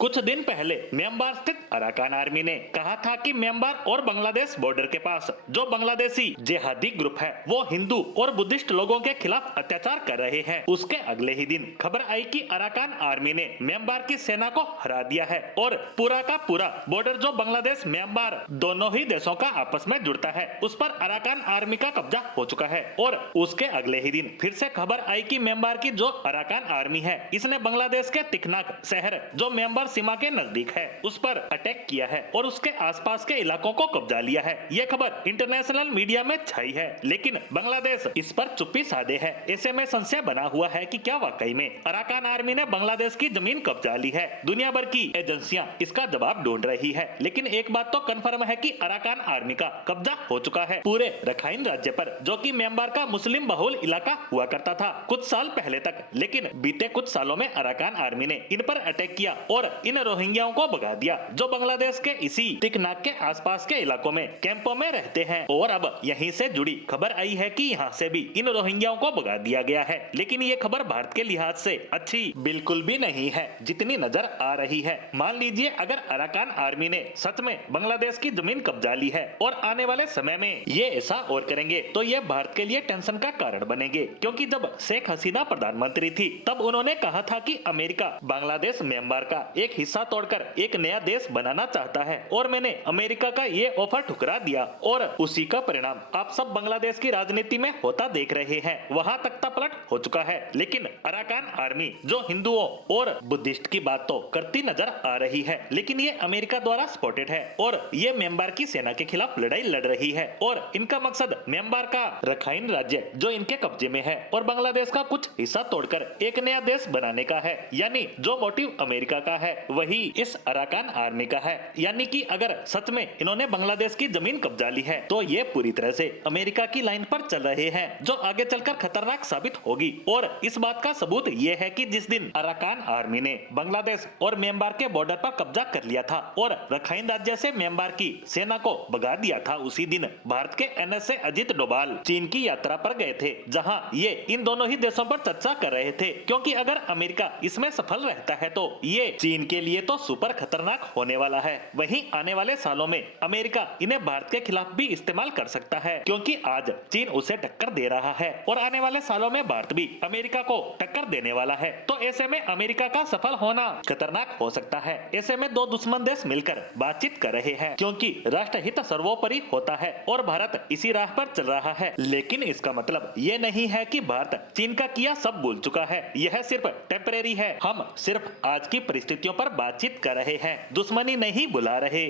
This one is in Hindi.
कुछ दिन पहले म्यांमार स्थित अराकान आर्मी ने कहा था कि म्यांमार और बांग्लादेश बॉर्डर के पास जो बांग्लादेशी जिहादी ग्रुप है वो हिंदू और बुद्धिस्ट लोगों के खिलाफ अत्याचार कर रहे हैं। उसके अगले ही दिन खबर आई कि अराकान आर्मी ने म्यांमार की सेना को हरा दिया है और पूरा का पूरा बॉर्डर जो बांग्लादेश म्यांमार दोनों ही देशों का आपस में जुड़ता है उस पर अराकान आर्मी का कब्जा हो चुका है। और उसके अगले ही दिन फिर से खबर आई कि म्यांमार की जो अराकान आर्मी है इसने बांग्लादेश के तिखनाक शहर जो म्यांमार सीमा के नजदीक है उस पर अटैक किया है और उसके आसपास के इलाकों को कब्जा लिया है। यह खबर इंटरनेशनल मीडिया में छाई है, लेकिन बांग्लादेश इस पर चुप्पी साधे है। ऐसे में संशय बना हुआ है कि क्या वाकई में अराकान आर्मी ने बांग्लादेश की जमीन कब्जा ली है। दुनिया भर की एजेंसियां इसका जवाब ढूंढ रही है, लेकिन एक बात तो कन्फर्म है कि अराकान आर्मी का कब्जा हो चुका है पूरे रखाइन राज्य पर, जो कि म्यांमार का मुस्लिम बहुल इलाका हुआ करता था कुछ साल पहले तक। लेकिन बीते कुछ सालों में अराकान आर्मी ने इन पर अटैक किया और इन रोहिंग्याओं को भगा दिया जो बांग्लादेश के इसी तिखनाक के आसपास के इलाकों में कैंपों में रहते हैं। और अब यहीं से जुड़ी खबर आई है कि यहाँ से भी इन रोहिंग्याओं को भगा दिया गया है। लेकिन ये खबर भारत के लिहाज से अच्छी बिल्कुल भी नहीं है जितनी नजर आ रही है। मान लीजिए अगर अराकान आर्मी ने सच में बांग्लादेश की जमीन कब्जा ली है और आने वाले समय में ये ऐसा और करेंगे तो ये भारत के लिए टेंशन का कारण बनेंगे, क्योंकि जब शेख हसीना प्रधानमंत्री थी तब उन्होंने कहा था कि अमेरिका बांग्लादेश म्यांमार का एक हिस्सा तोड़कर एक नया देश बनाना चाहता है और मैंने अमेरिका का ये ऑफर ठुकरा दिया। और उसी का परिणाम आप सब बांग्लादेश की राजनीति में होता देख रहे हैं। वहाँ तख्ता पलट हो चुका है। लेकिन अराकान आर्मी जो हिंदुओं और बुद्धिस्ट की बात तो करती नजर आ रही है, लेकिन ये अमेरिका द्वारा सपोर्टेड है और ये म्यांमार की सेना के खिलाफ लड़ाई लड़ रही है। और इनका मकसद म्यांमार का रखाइन राज्य जो इनके कब्जे में है और बांग्लादेश का कुछ हिस्सा तोड़कर एक नया देश बनाने का है। यानी जो मोटिव अमेरिका का है वही इस अराकान आर्मी का है। यानी कि अगर सच में इन्होंने बांग्लादेश की जमीन कब्जा ली है तो ये पूरी तरह से अमेरिका की लाइन पर चल रहे हैं, जो आगे चलकर खतरनाक साबित होगी। और इस बात का सबूत ये है कि जिस दिन अराकान आर्मी ने बांग्लादेश और म्यांमार के बॉर्डर पर कब्जा कर लिया था और रखाइन राज्य से म्यांमार की सेना को भगा दिया था, उसी दिन भारत के एनएसए अजित डोभाल चीन की यात्रा पर गए थे, जहां ये इन दोनों ही देशों पर चर्चा कर रहे थे। क्योंकि अगर अमेरिका इसमें सफल रहता है तो ये चीन के लिए तो सुपर खतरनाक होने वाला है। वहीं आने वाले सालों में अमेरिका इन्हें भारत के खिलाफ भी इस्तेमाल कर सकता है, क्योंकि आज चीन उसे टक्कर दे रहा है और आने वाले सालों में भारत भी अमेरिका को टक्कर देने वाला है। तो ऐसे में अमेरिका का सफल होना खतरनाक हो सकता है। ऐसे में दो दुश्मन देश मिलकर बातचीत कर रहे हैं, क्योंकि राष्ट्रहित सर्वोपरि होता है और भारत इसी राह पर चल रहा है। लेकिन इसका मतलब ये नहीं है कि भारत चीन का किया सब भूल चुका है। यह सिर्फ टेम्परेरी है। हम सिर्फ आज की परिस्थितियों पर बातचीत कर रहे हैं, दुश्मनी नहीं बुला रहे।